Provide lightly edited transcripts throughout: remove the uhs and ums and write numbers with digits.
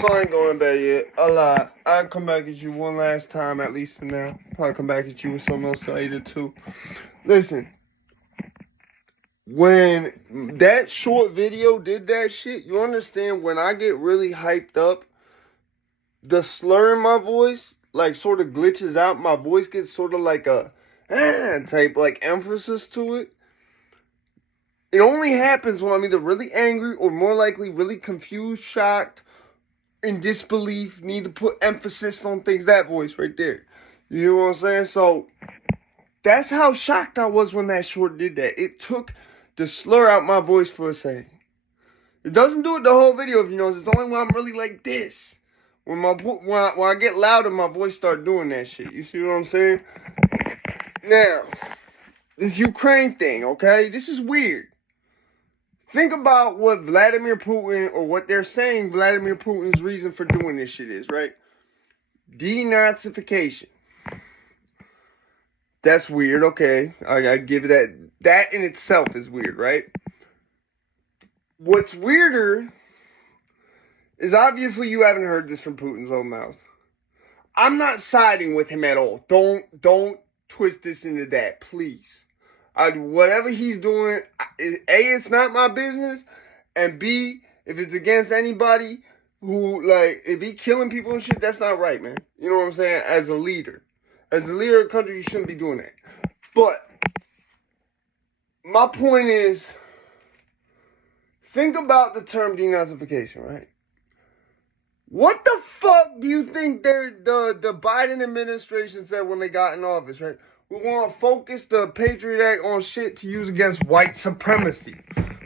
So I ain't going to bed yet. A lot. I'll come back at you one last time, at least for now. Probably come back at you with something else later, too. Listen. When that short video did that shit, you understand when I get really hyped up, the slur in my voice, like, sort of glitches out. My voice gets sort of like a type, like, emphasis to it. It only happens when I'm either really angry or more likely really confused, shocked, in disbelief, need to put emphasis on things. That voice right there. You hear what I'm saying? So, that's how shocked I was when that short did that. It took the slur out my voice for a second. It doesn't do it the whole video, if you notice. It's only when I'm really like this. When I get louder, my voice start doing that shit. You see what I'm saying? Now, this Ukraine thing, okay? This is weird. Think about what Vladimir Putin, or what they're saying Vladimir Putin's reason for doing this shit is, right? Denazification. That's weird, okay. I give it that. That in itself is weird, right? What's weirder is obviously you haven't heard this from Putin's own mouth. I'm not siding with him at all. Don't twist this into that, please. Whatever he's doing, A, it's not my business, and B, if it's against anybody who, like, if he killing people and shit, that's not right, man. You know what I'm saying? As a leader of the country, you shouldn't be doing that. But my point is, think about the term denazification, right? What the fuck do you think the Biden administration said when they got in office, right? We want to focus the Patriot Act on shit to use against white supremacy.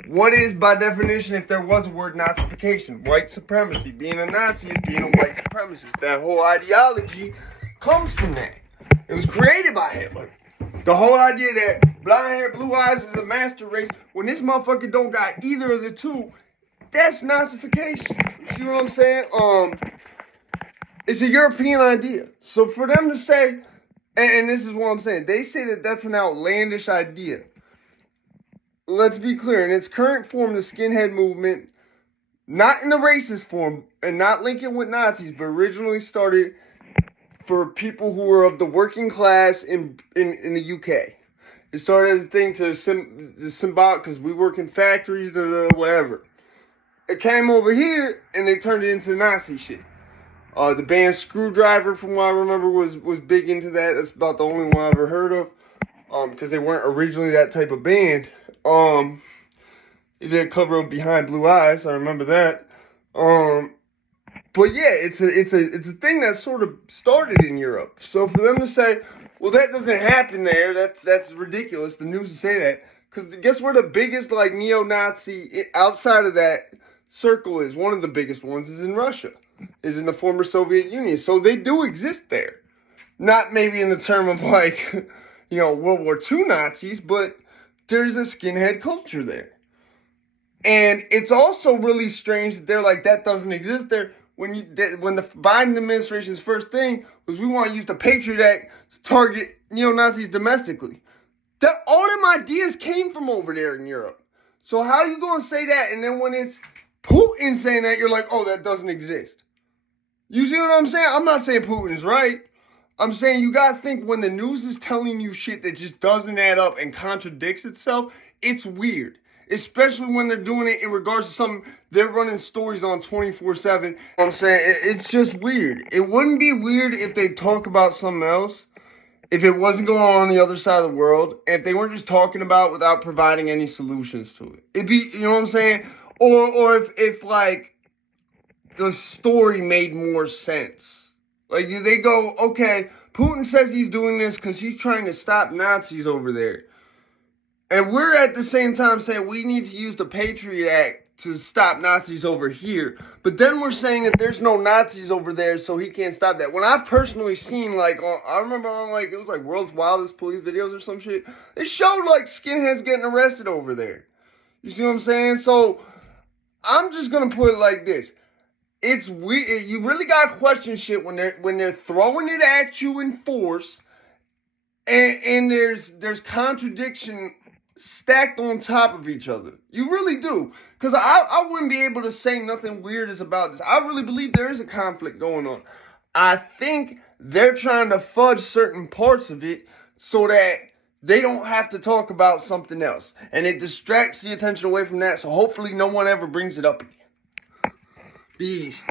What is, by definition, if there was a word, Nazification? White supremacy. Being a Nazi is being a white supremacist. That whole ideology comes from that. It was created by Hitler. The whole idea that blonde hair, blue eyes is a master race, when this motherfucker don't got either of the two, that's Nazification. You see what I'm saying? It's a European idea. So for them to say, and this is what I'm saying, they say that that's an outlandish idea. Let's be clear, in its current form, the skinhead movement, not in the racist form, and not linking with Nazis, but originally started for people who were of the working class in the UK. It started as a thing to symbolic, because we work in factories, whatever. It came over here, and they turned it into Nazi shit. The band Screwdriver, from what I remember, was big into that. That's about the only one I ever heard of, because they weren't originally that type of band. They did a cover of Behind Blue Eyes. I remember that. But yeah, it's a thing that sort of started in Europe. So for them to say, well, that doesn't happen there, that's ridiculous. The news to say that, because guess where the biggest like neo-Nazi outside of that circle is? One of the biggest ones is in Russia. Is in the former Soviet Union. So they do exist there. Not maybe in the term of like, World War II Nazis, but there's a skinhead culture there. And it's also really strange that they're like, that doesn't exist there. When the Biden administration's first thing was, we want to use the Patriot Act to target neo-Nazis domestically. All them ideas came from over there in Europe. So how are you going to say that? And then when it's Putin saying that, you're like, oh, that doesn't exist. You see what I'm saying? I'm not saying Putin's right. I'm saying you got to think, when the news is telling you shit that just doesn't add up and contradicts itself, it's weird. Especially when they're doing it in regards to something they're running stories on 24/7. I'm saying it's just weird. It wouldn't be weird if they talk about something else, if it wasn't going on the other side of the world, and if they weren't just talking about it without providing any solutions to it. It'd be, you know what I'm saying? Or if like, the story made more sense. Like, they go, okay, Putin says he's doing this because he's trying to stop Nazis over there. And we're at the same time saying we need to use the Patriot Act to stop Nazis over here. But then we're saying that there's no Nazis over there, so he can't stop that. When I've personally seen, like, I remember on, like, it was like World's Wildest Police videos or some shit. They showed, like, skinheads getting arrested over there. You see what I'm saying? So, I'm just going to put it like this. It's weird. You really gotta question shit when they're throwing it at you in force, and there's contradiction stacked on top of each other. You really do. Because I wouldn't be able to say nothing weird is about this. I really believe there is a conflict going on. I think they're trying to fudge certain parts of it so that they don't have to talk about something else. And it distracts the attention away from that, so hopefully no one ever brings it up again. Peace.